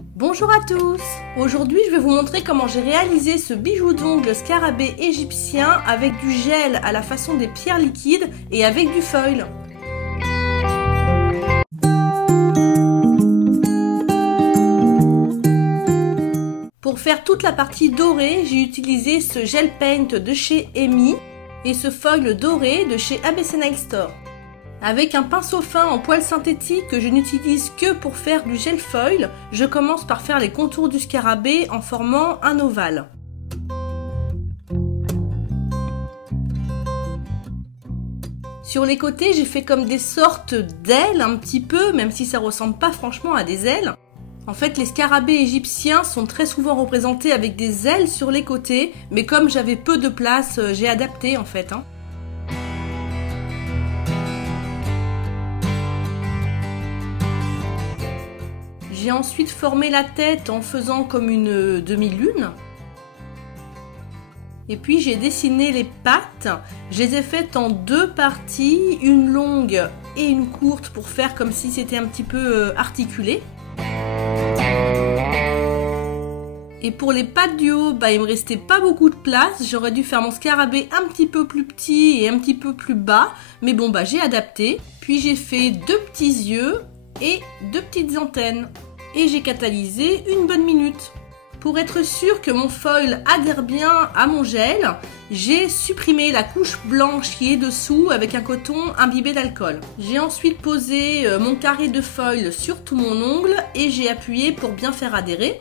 Bonjour à tous! Aujourd'hui je vais vous montrer comment j'ai réalisé ce bijou d'ongles scarabée égyptien avec du gel à la façon des pierres liquides et avec du foil. Pour faire toute la partie dorée, j'ai utilisé ce gel paint de chez Emi et ce foil doré de chez ABC Nail Store. Avec un pinceau fin en poil synthétique que je n'utilise que pour faire du gel foil, je commence par faire les contours du scarabée en formant un ovale. Sur les côtés, j'ai fait comme des sortes d'ailes un petit peu, même si ça ressemble pas franchement à des ailes. En fait, les scarabées égyptiens sont très souvent représentés avec des ailes sur les côtés, mais comme j'avais peu de place, j'ai adapté en fait. J'ai ensuite formé la tête en faisant comme une demi-lune. Et puis j'ai dessiné les pattes. Je les ai faites en deux parties, une longue et une courte pour faire comme si c'était un petit peu articulé. Et pour les pattes du haut, il me restait pas beaucoup de place. J'aurais dû faire mon scarabée un petit peu plus petit et un petit peu plus bas. Mais bon, j'ai adapté. Puis j'ai fait deux petits yeux et deux petites antennes. Et j'ai catalysé une bonne minute. Pour être sûr que mon foil adhère bien à mon gel, j'ai supprimé la couche blanche qui est dessous avec un coton imbibé d'alcool. J'ai ensuite posé mon carré de foil sur tout mon ongle et j'ai appuyé pour bien faire adhérer.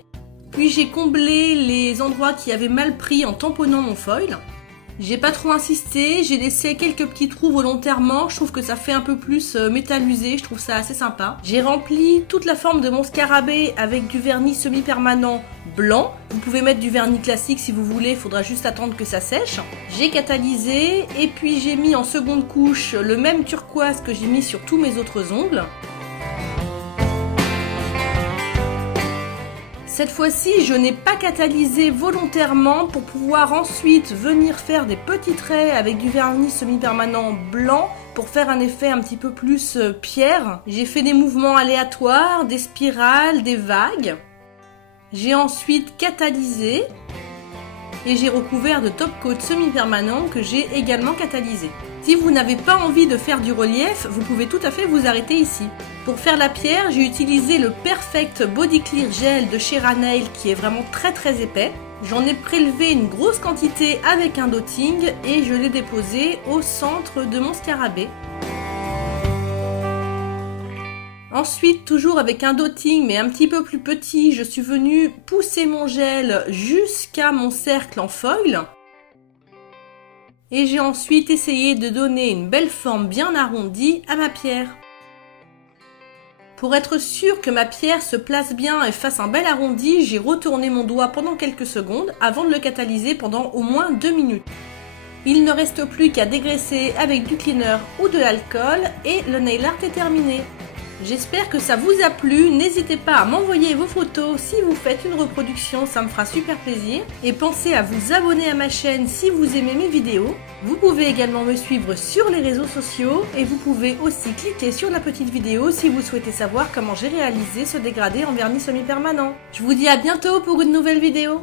Puis j'ai comblé les endroits qui avaient mal pris en tamponnant mon foil. J'ai pas trop insisté, j'ai laissé quelques petits trous volontairement, je trouve que ça fait un peu plus métal usé, je trouve ça assez sympa. J'ai rempli toute la forme de mon scarabée avec du vernis semi-permanent blanc. Vous pouvez mettre du vernis classique si vous voulez, il faudra juste attendre que ça sèche. J'ai catalysé et puis j'ai mis en seconde couche le même turquoise que j'ai mis sur tous mes autres ongles. Cette fois-ci, je n'ai pas catalysé volontairement pour pouvoir ensuite venir faire des petits traits avec du vernis semi-permanent blanc pour faire un effet un petit peu plus pierre. J'ai fait des mouvements aléatoires, des spirales, des vagues. J'ai ensuite catalysé et j'ai recouvert de top coat semi-permanent que j'ai également catalysé. Si vous n'avez pas envie de faire du relief, vous pouvez tout à fait vous arrêter ici. Pour faire la pierre, j'ai utilisé le Perfect Body Clear Gel de chez Ranail qui est vraiment très épais. J'en ai prélevé une grosse quantité avec un dotting et je l'ai déposé au centre de mon scarabée. Ensuite, toujours avec un dotting mais un petit peu plus petit, je suis venue pousser mon gel jusqu'à mon cercle en foil. Et j'ai ensuite essayé de donner une belle forme bien arrondie à ma pierre. Pour être sûr que ma pierre se place bien et fasse un bel arrondi, j'ai retourné mon doigt pendant quelques secondes avant de le catalyser pendant au moins 2 minutes. Il ne reste plus qu'à dégraisser avec du cleaner ou de l'alcool et le nail art est terminé. J'espère que ça vous a plu, n'hésitez pas à m'envoyer vos photos si vous faites une reproduction, ça me fera super plaisir. Et pensez à vous abonner à ma chaîne si vous aimez mes vidéos. Vous pouvez également me suivre sur les réseaux sociaux et vous pouvez aussi cliquer sur la petite vidéo si vous souhaitez savoir comment j'ai réalisé ce dégradé en vernis semi-permanent. Je vous dis à bientôt pour une nouvelle vidéo.